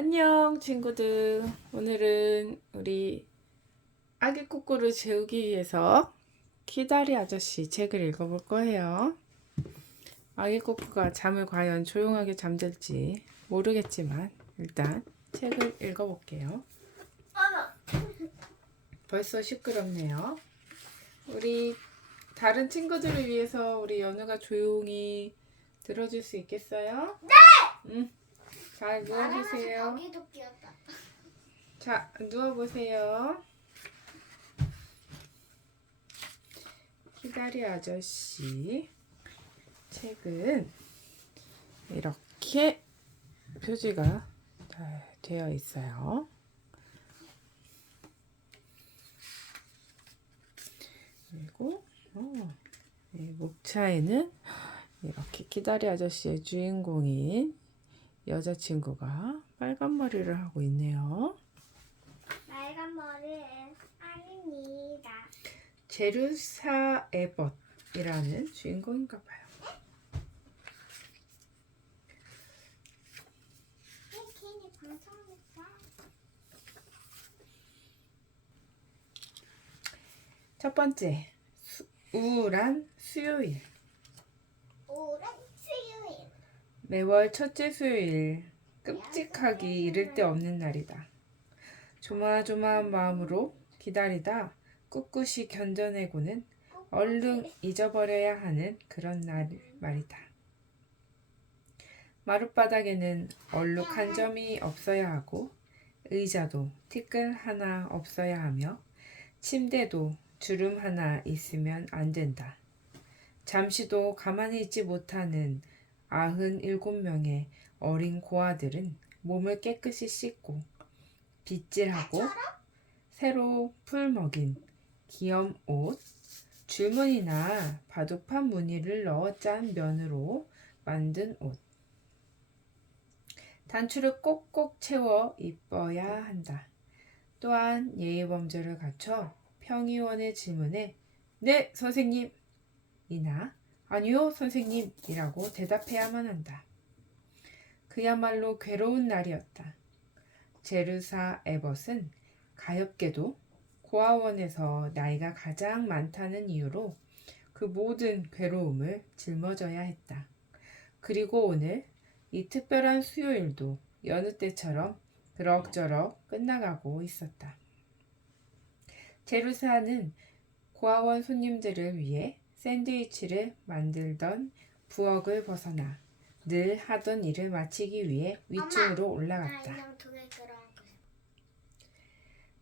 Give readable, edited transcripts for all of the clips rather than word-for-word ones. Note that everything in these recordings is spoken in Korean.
안녕 친구들. 오늘은 우리 아기 꾸꾸를 재우기 위해서 키다리 아저씨 책을 읽어볼 거예요. 아기 꾸꾸가 잠을 과연 조용하게 잠들지 모르겠지만 일단 책을 읽어볼게요. 벌써 시끄럽네요. 우리 다른 친구들을 위해서 우리 연우가 조용히 들어줄 수 있겠어요? 네! 응. 잘 누워보세요. 자, 누워보세요. 키다리 아저씨 책은 이렇게 표지가 잘 되어 있어요. 그리고 이 목차에는 이렇게 키다리 아저씨의 주인공인 여자친구가 빨간 머리를 하고 있네요. 빨간 머리는 아닙니다. 제르사 에벗이라는 주인공인가 봐요. 괜히 방송했다. 첫 번째, 우울한 수요일. 오랜 수요일. 매월 첫째 수요일, 끔찍하기 이를 데 없는 날이다. 조마조마한 마음으로 기다리다 꿋꿋이 견뎌내고는 얼른 잊어버려야 하는 그런 날 말이다. 마룻바닥에는 얼룩 한 점이 없어야 하고 의자도 티끌 하나 없어야 하며 침대도 주름 하나 있으면 안 된다. 잠시도 가만히 있지 못하는 97명의 어린 고아들은 몸을 깨끗이 씻고 빗질하고 새로 풀 먹인 기염 옷, 줄무늬나 바둑판 무늬를 넣어 짠 면으로 만든 옷. 단추를 꼭꼭 채워 입어야 한다. 또한 예의범절을 갖춰 평의원의 질문에 네, 선생님! 이나 아니요, 선생님! 이라고 대답해야만 한다. 그야말로 괴로운 날이었다. 제르사 에벗은 가엾게도 고아원에서 나이가 가장 많다는 이유로 그 모든 괴로움을 짊어져야 했다. 그리고 오늘 이 특별한 수요일도 여느 때처럼 그럭저럭 끝나가고 있었다. 제르사는 고아원 손님들을 위해 샌드위치를 만들던 부엌을 벗어나 늘 하던 일을 마치기 위해 위층으로 올라갔다.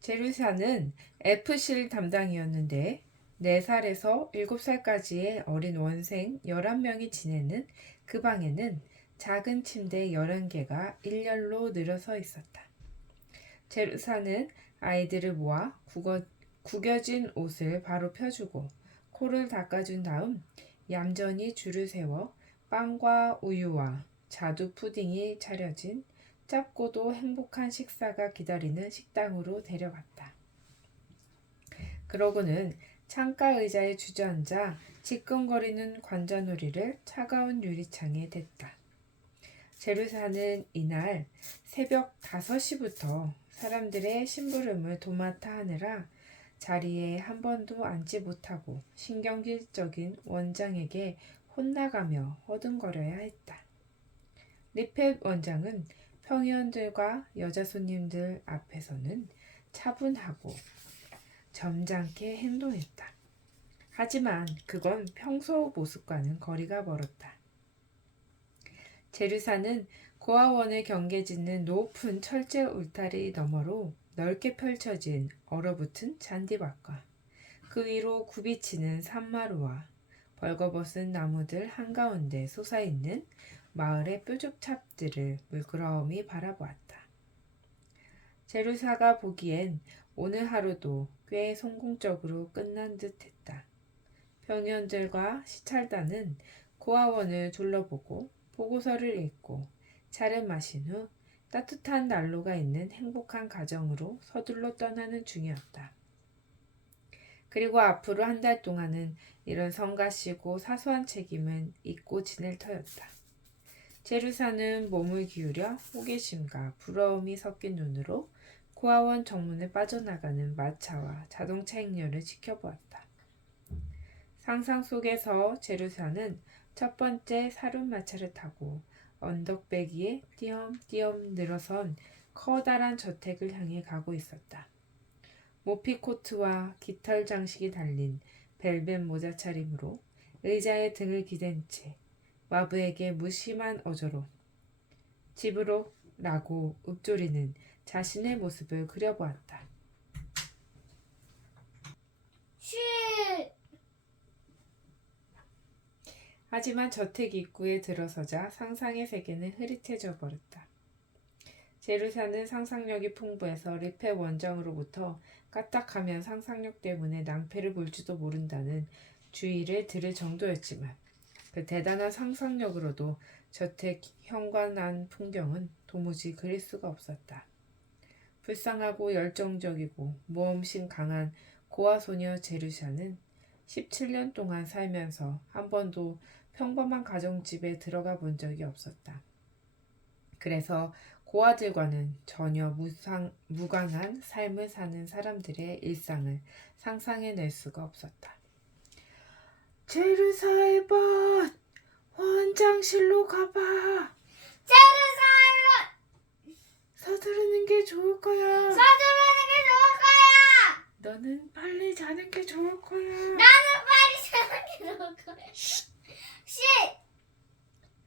제르사는 F실 담당이었는데 4살에서 7살까지의 어린 원생 11명이 지내는 그 방에는 작은 침대 11개가 일렬로 늘어서 있었다. 제르사는 아이들을 모아 구겨진 옷을 바로 펴주고 코를 닦아준 다음 얌전히 줄을 세워 빵과 우유와 자두 푸딩이 차려진 짧고도 행복한 식사가 기다리는 식당으로 데려갔다. 그러고는 창가 의자에 주저앉아 지끈거리는 관자놀이를 차가운 유리창에 댔다. 제르사는 이날 새벽 5시부터 사람들의 심부름을 도맡아 하느라 자리에 한 번도 앉지 못하고 신경질적인 원장에게 혼나가며 허둥거려야 했다. 리펫 원장은 평의원들과 여자 손님들 앞에서는 차분하고 점잖게 행동했다. 하지만 그건 평소 모습과는 거리가 멀었다. 제르사는 고아원을 경계짓는 높은 철제 울타리 너머로 넓게 펼쳐진 얼어붙은 잔디밭과 그 위로 굽이치는 산마루와 벌거벗은 나무들 한가운데 솟아있는 마을의 뾰족탑들을 물끄러미 바라보았다. 제르사가 보기엔 오늘 하루도 꽤 성공적으로 끝난 듯 했다. 병원들과 시찰단은 고아원을 둘러보고 보고서를 읽고 차를 마신 후 따뜻한 난로가 있는 행복한 가정으로 서둘러 떠나는 중이었다. 그리고 앞으로 한 달 동안은 이런 성가시고 사소한 책임은 잊고 지낼 터였다. 제루사는 몸을 기울여 호기심과 부러움이 섞인 눈으로 고아원 정문을 빠져나가는 마차와 자동차 행렬을 지켜보았다. 상상 속에서 제루사는 첫 번째 사륜마차를 타고 언덕배기에 띄엄띄엄 늘어선 커다란 저택을 향해 가고 있었다. 모피 코트와 깃털 장식이 달린 벨벳 모자 차림으로 의자에 등을 기댄 채 와브에게 무심한 어조로 집으로 라고 읊조리는 자신의 모습을 그려보았다. 쉿! 하지만 저택 입구에 들어서자 상상의 세계는 흐릿해져 버렸다. 제루사는 상상력이 풍부해서 리페 원장으로부터 까딱하면 상상력 때문에 낭패를 볼지도 모른다는 주의를 들을 정도였지만 그 대단한 상상력으로도 저택 현관안 풍경은 도무지 그릴 수가 없었다. 불쌍하고 열정적이고 모험심 강한 고아소녀 제루샤는 17년 동안 살면서 한 번도 평범한 가정집에 들어가 본 적이 없었다. 그래서 고아들과는 전혀 무관한 삶을 사는 사람들의 일상을 상상해낼 수가 없었다. 제루사의 벗! 원장실로 가봐! 제루살렘! 서두르는 게 좋을 거야. 서두르는 게 좋을 거야! 너는 빨리 자는 게 좋을 거야. 나는 빨리 자는 게 좋을 거야. 쉿!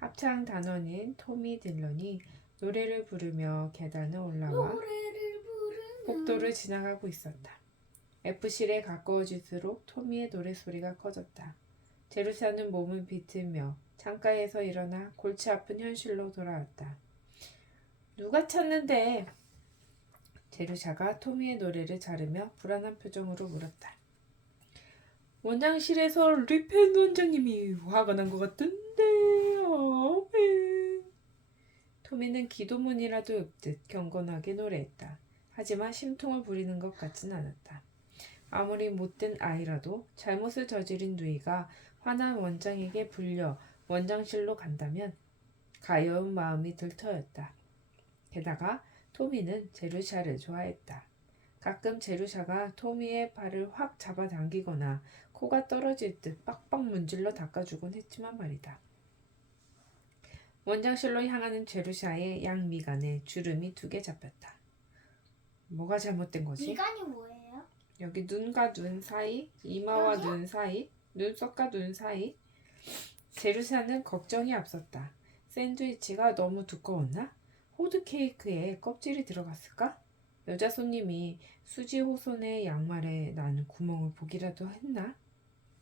합창 단원인 토미 딜런이 노래를 부르며 계단을 올라와 노래를 부르는 복도를 지나가고 있었다. F실에 가까워질수록 토미의 노랫소리가 커졌다. 제루사는 몸을 비틀며 창가에서 일어나 골치 아픈 현실로 돌아왔다. 누가 찾는데? 제루샤가 토미의 노래를 자르며 불안한 표정으로 물었다. 원장실에서 리펜 원장님이 화가 난 것 같은데. 아멘. 토미는 기도문이라도 읊듯 경건하게 노래했다. 하지만 심통을 부리는 것 같진 않았다. 아무리 못된 아이라도 잘못을 저지른 누이가 화난 원장에게 불려 원장실로 간다면 가여운 마음이 들터였다. 게다가 토미는 제루샤를 좋아했다. 가끔 제루샤가 토미의 팔을 확 잡아당기거나 코가 떨어질 듯 빡빡 문질러 닦아주곤 했지만 말이다. 원장실로 향하는 제루샤의 양미간에 주름이 2개 잡혔다. 뭐가 잘못된 거지? 미간이 뭐예요? 여기 눈과 눈 사이, 이마와 여기요? 눈 사이, 눈썹과 눈 사이. 제루샤는 걱정이 앞섰다. 샌드위치가 너무 두꺼웠나? 호두 케이크에 껍질이 들어갔을까? 여자 손님이 수지 호손의 양말에 나는 구멍을 보기라도 했나?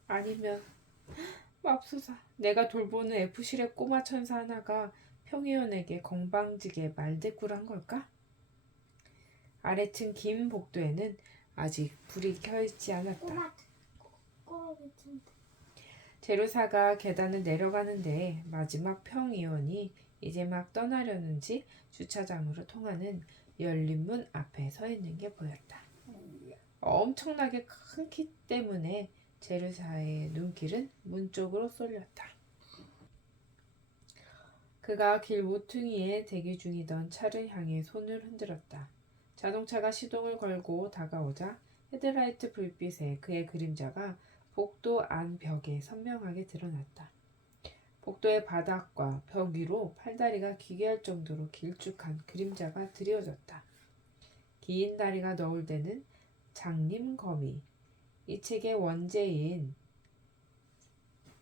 아니면 맙소사, 내가 돌보는 F실의 꼬마 천사 하나가 평의원에게 건방지게 말대꾸를 한 걸까? 아래층 긴 복도에는 아직 불이 켜있지 않았다. 꼬마 같은데. 제루사가 계단을 내려가는데 마지막 평의원이 이제 막 떠나려는지 주차장으로 통하는 열린 문 앞에 서 있는 게 보였다. 엄청나게 큰 키 때문에 제루사의 눈길은 문 쪽으로 쏠렸다. 그가 길 모퉁이에 대기 중이던 차를 향해 손을 흔들었다. 자동차가 시동을 걸고 다가오자 헤드라이트 불빛에 그의 그림자가 복도 안 벽에 선명하게 드러났다. 복도의 바닥과 벽 위로 팔다리가 기괴할 정도로 길쭉한 그림자가 드리워졌다. 긴 다리가 너울대는 장님거미. 이 책의 원제인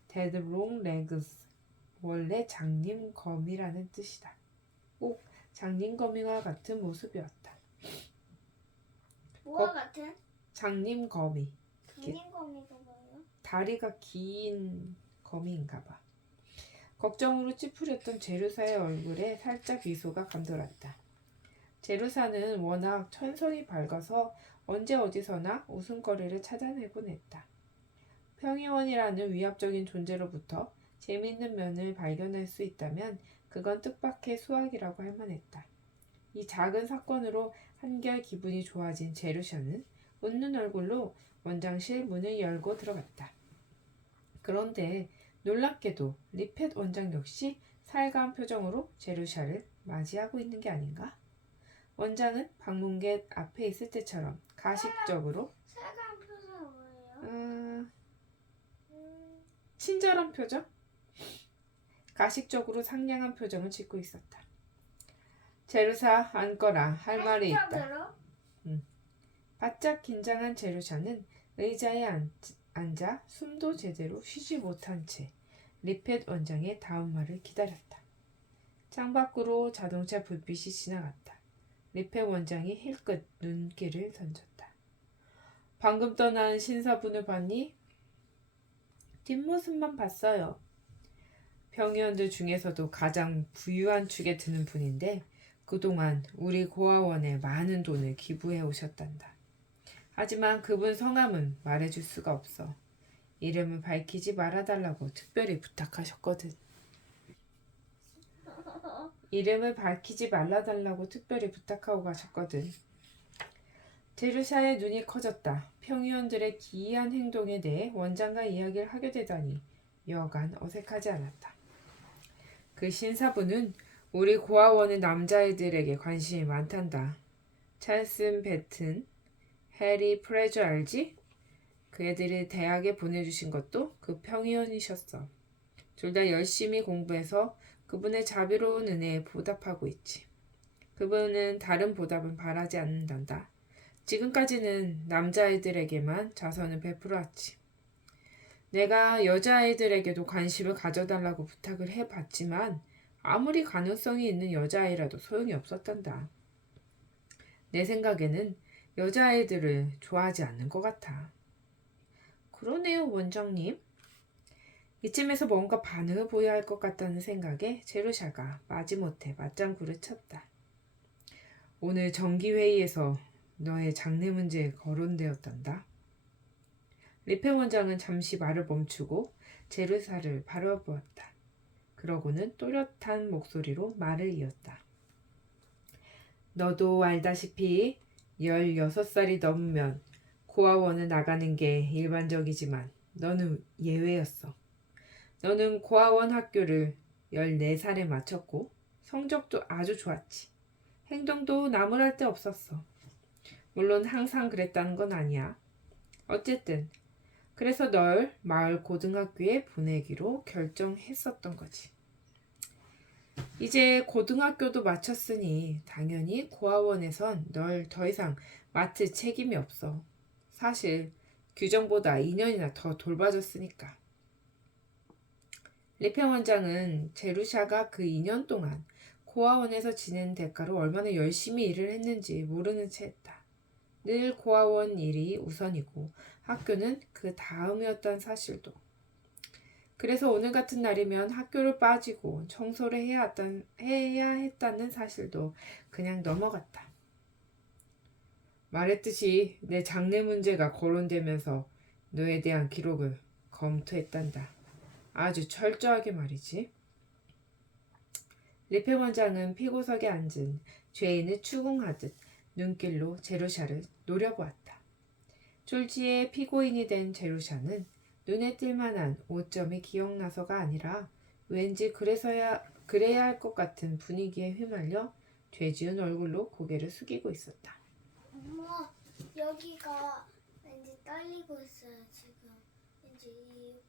Dead Long Legs, 원래 장님거미라는 뜻이다. 꼭 장님거미와 같은 모습이었다. 뭐가 같은? 장님거미. 장님거미가 뭐예요? 다리가 긴 거미인가 봐. 걱정으로 찌푸렸던 제루사의 얼굴에 살짝 미소가 감돌았다. 제루사는 워낙 천성이 밝아서 언제 어디서나 웃음거리를 찾아내곤 했다. 평의원이라는 위압적인 존재로부터 재미있는 면을 발견할 수 있다면 그건 뜻밖의 수확이라고 할 만했다. 이 작은 사건으로 한결 기분이 좋아진 제루샤는 웃는 얼굴로 원장실 문을 열고 들어갔다. 그런데 놀랍게도 리펫 원장 역시 살가운 표정으로 제루샤를 맞이하고 있는 게 아닌가? 원장은 방문객 앞에 있을 때처럼 가식적으로 살감 표정 뭐예요? 친절한 표정? 가식적으로 상냥한 표정을 짓고 있었다. 제루사 앉거라 할 말이 있다. 가식적으로? 바짝 긴장한 제루샤는 의자에 앉아 숨도 제대로 쉬지 못한 채 리펫 원장의 다음 말을 기다렸다. 창밖으로 자동차 불빛이 지나갔다. 리펫 원장이 힐끗 눈길을 던졌다. 방금 떠난 신사분을 봤니? 뒷모습만 봤어요. 평의원들 중에서도 가장 부유한 축에 드는 분인데 그동안 우리 고아원에 많은 돈을 기부해 오셨단다. 하지만 그분 성함은 말해줄 수가 없어. 이름을 밝히지 말아달라고 특별히 부탁하셨거든. 이름을 밝히지 말아달라고 특별히 부탁하고 가셨거든. 제루샤의 눈이 커졌다. 평의원들의 기이한 행동에 대해 원장과 이야기를 하게 되다니 여간 어색하지 않았다. 그 신사분은 우리 고아원의 남자애들에게 관심이 많단다. 찰슨 배튼, 해리 프레저 알지? 그 애들이 대학에 보내주신 것도 그 평의원이셨어. 둘 다 열심히 공부해서 그분의 자비로운 은혜에 보답하고 있지. 그분은 다른 보답은 바라지 않는단다. 지금까지는 남자아이들에게만 자선을 베풀어왔지. 내가 여자아이들에게도 관심을 가져달라고 부탁을 해봤지만 아무리 가능성이 있는 여자아이라도 소용이 없었단다. 내 생각에는 여자아이들을 좋아하지 않는 것 같아. 그러네요, 원장님. 이쯤에서 뭔가 반응을 보여야 할 것 같다는 생각에 제루샤가 마지못해 맞장구를 쳤다. 오늘 정기회의에서 너의 장래 문제에 거론되었단다. 리페 원장은 잠시 말을 멈추고 제루샤를 바라보았다. 그러고는 또렷한 목소리로 말을 이었다. 너도 알다시피 16살이 넘으면 고아원을 나가는 게 일반적이지만 너는 예외였어. 너는 고아원 학교를 14살에 마쳤고 성적도 아주 좋았지. 행동도 나무랄 데 없었어. 물론 항상 그랬다는 건 아니야. 어쨌든 그래서 널 마을 고등학교에 보내기로 결정했었던 거지. 이제 고등학교도 마쳤으니 당연히 고아원에선 널 더 이상 맡을 책임이 없어. 사실 규정보다 2년이나 더 돌봐줬으니까. 리페 원장은 제루샤가 그 2년 동안 고아원에서 지낸 대가로 얼마나 열심히 일을 했는지 모르는 채 했다. 늘 고아원 일이 우선이고 학교는 그 다음이었다는 사실도. 그래서 오늘 같은 날이면 학교를 빠지고 청소를 해야 했다는 사실도 그냥 넘어갔다. 말했듯이 내 장래 문제가 거론되면서 너에 대한 기록을 검토했단다. 아주 철저하게 말이지. 리페 원장은 피고석에 앉은 죄인을 추궁하듯 눈길로 제루샤를 노려보았다. 졸지에 피고인이 된 제루샤는 눈에 띌만한 오점이 기억나서가 아니라 왠지 그래야 할 것 같은 분위기에 휘말려 죄지은 얼굴로 고개를 숙이고 있었다. 엄마, 여기가 왠지 떨리고 있어요, 지금. 왠지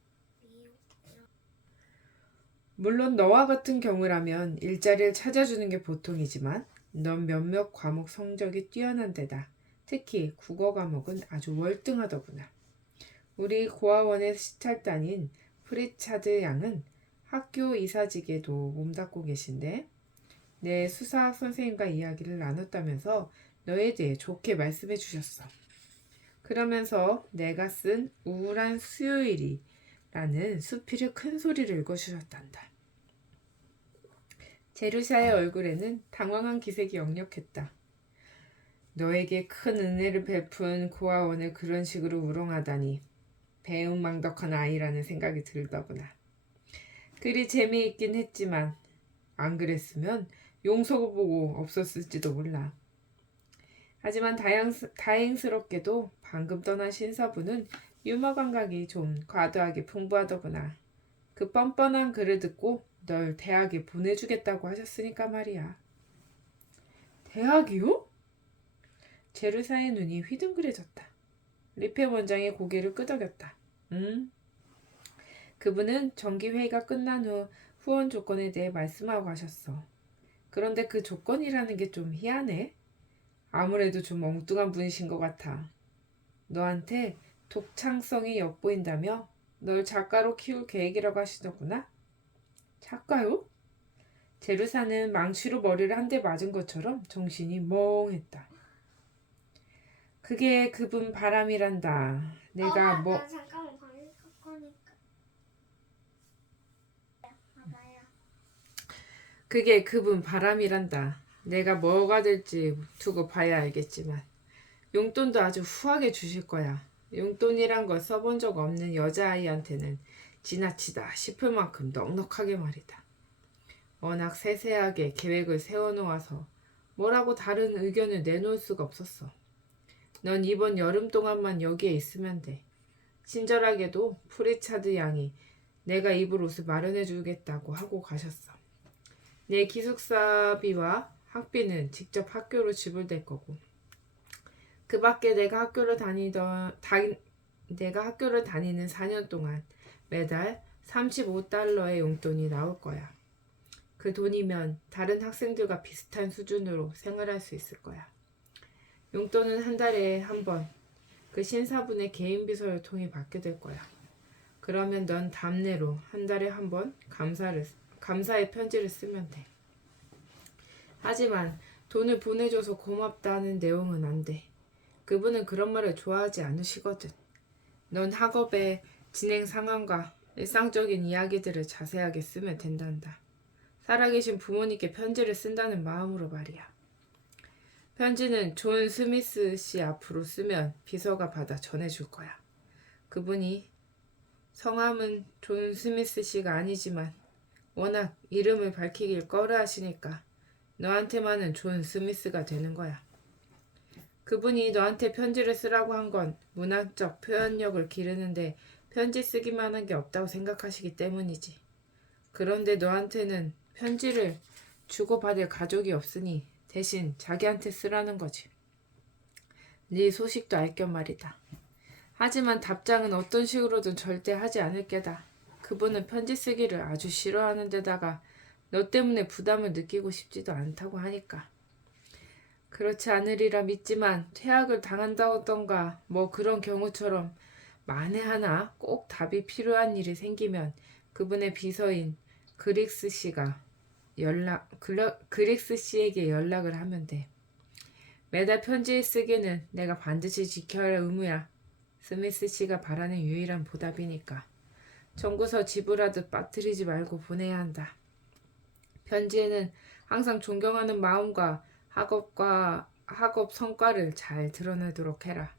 물론 너와 같은 경우라면 일자리를 찾아주는 게 보통이지만 넌 몇몇 과목 성적이 뛰어난 데다 특히 국어 과목은 아주 월등하더구나. 우리 고아원의 시찰단인 프리차드 양은 학교 이사직에도 몸담고 계신데 내 수사학 선생님과 이야기를 나눴다면서 너에 대해 좋게 말씀해 주셨어. 그러면서 내가 쓴 우울한 수요일이라는 수필을 큰 소리를 읽어주셨단다. 제루샤의 얼굴에는 당황한 기색이 역력했다. 너에게 큰 은혜를 베푼 고아원을 그런 식으로 우롱하다니 배은망덕한 아이라는 생각이 들더구나. 그리 재미있긴 했지만 안 그랬으면 용서를 보고 없었을지도 몰라. 하지만 다행스럽게도 방금 떠난 신사부는 유머 감각이 좀 과도하게 풍부하더구나. 그 뻔뻔한 글을 듣고 널 대학에 보내주겠다고 하셨으니까 말이야. 대학이요? 제르사의 눈이 휘둥그레졌다. 리페 원장의 고개를 끄덕였다. 그분은 정기회의가 끝난 후 후원 조건에 대해 말씀하고 가셨어. 그런데 그 조건이라는 게 좀 희한해. 아무래도 좀 엉뚱한 분이신 것 같아. 너한테 독창성이 엿보인다며 널 작가로 키울 계획이라고 하시더구나. 작가요? 제르사는 망치로 머리를 한 대 맞은 것처럼 정신이 멍했다. 그게 그분 바람이란다. 내가 뭐 나 잠깐만 방에 갈 거니까. 봐봐요. 그게 그분 바람이란다. 내가 뭐가 될지 두고 봐야 알겠지만 용돈도 아주 후하게 주실 거야. 용돈이란 걸 써본 적 없는 여자아이한테는 지나치다 싶을 만큼 넉넉하게 말이다. 워낙 세세하게 계획을 세워놓아서 뭐라고 다른 의견을 내놓을 수가 없었어. 넌 이번 여름 동안만 여기에 있으면 돼. 친절하게도 프리차드 양이 내가 입을 옷을 마련해 주겠다고 하고 가셨어. 내 기숙사비와 학비는 직접 학교로 지불될 거고 그 밖에 내가 학교를 다니는 4년 동안 매달 35달러의 용돈이 나올 거야. 그 돈이면 다른 학생들과 비슷한 수준으로 생활할 수 있을 거야. 용돈은 한 달에 한 번 그 신사분의 개인 비서를 통해 받게 될 거야. 그러면 넌 답례로 한 달에 한 번 감사의 편지를 쓰면 돼. 하지만 돈을 보내줘서 고맙다는 내용은 안 돼. 그분은 그런 말을 좋아하지 않으시거든. 넌 학업의 진행 상황과 일상적인 이야기들을 자세하게 쓰면 된단다. 살아계신 부모님께 편지를 쓴다는 마음으로 말이야. 편지는 존 스미스 씨 앞으로 쓰면 비서가 받아 전해줄 거야. 그분이 성함은 존 스미스 씨가 아니지만 워낙 이름을 밝히길 꺼려하시니까 너한테만은 존 스미스가 되는 거야. 그분이 너한테 편지를 쓰라고 한 건 문학적 표현력을 기르는데 편지 쓰기만 한 게 없다고 생각하시기 때문이지. 그런데 너한테는 편지를 주고받을 가족이 없으니 대신 자기한테 쓰라는 거지. 네 소식도 알 겸 말이다. 하지만 답장은 어떤 식으로든 절대 하지 않을 게다. 그분은 편지 쓰기를 아주 싫어하는 데다가 너 때문에 부담을 느끼고 싶지도 않다고 하니까. 그렇지 않으리라 믿지만 퇴학을 당한다던가 뭐 그런 경우처럼 만에 하나 꼭 답이 필요한 일이 생기면 그분의 비서인 그릭스 씨에게 연락을 하면 돼. 매달 편지 쓰기는 내가 반드시 지켜야 할 의무야. 스미스 씨가 바라는 유일한 보답이니까. 청구서 지불하듯 빠뜨리지 말고 보내야 한다. 편지에는 항상 존경하는 마음과 학업 성과를 잘 드러내도록 해라.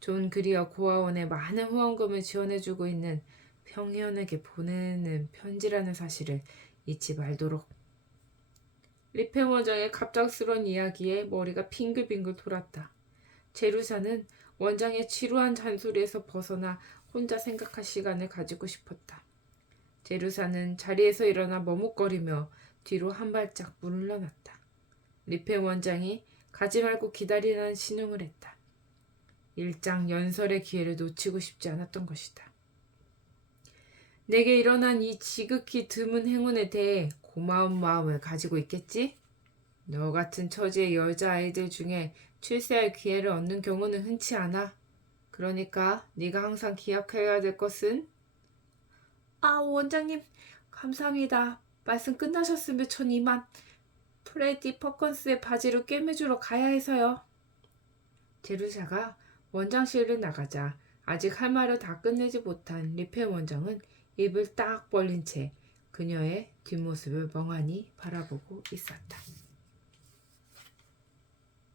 존 그리어 고아원에 많은 후원금을 지원해주고 있는 평희원에게 보내는 편지라는 사실을 잊지 말도록. 리페 원장의 갑작스러운 이야기에 머리가 빙글빙글 돌았다. 제루사는 원장의 지루한 잔소리에서 벗어나 혼자 생각할 시간을 가지고 싶었다. 제루사는 자리에서 일어나 머뭇거리며 뒤로 한 발짝 물러났다. 리페 원장이 가지 말고 기다리라는 신용을 했다. 일장 연설의 기회를 놓치고 싶지 않았던 것이다. 내게 일어난 이 지극히 드문 행운에 대해 고마운 마음을 가지고 있겠지? 너 같은 처지의 여자아이들 중에 출세할 기회를 얻는 경우는 흔치 않아. 그러니까 네가 항상 기억해야 될 것은 원장님 감사합니다. 말씀 끝나셨으면 전 이만 프레디 퍼컨스의 바지를 꿰매주러 가야 해서요. 제루사가 원장실을 나가자 아직 할 말을 다 끝내지 못한 리페 원장은 입을 딱 벌린 채 그녀의 뒷모습을 멍하니 바라보고 있었다.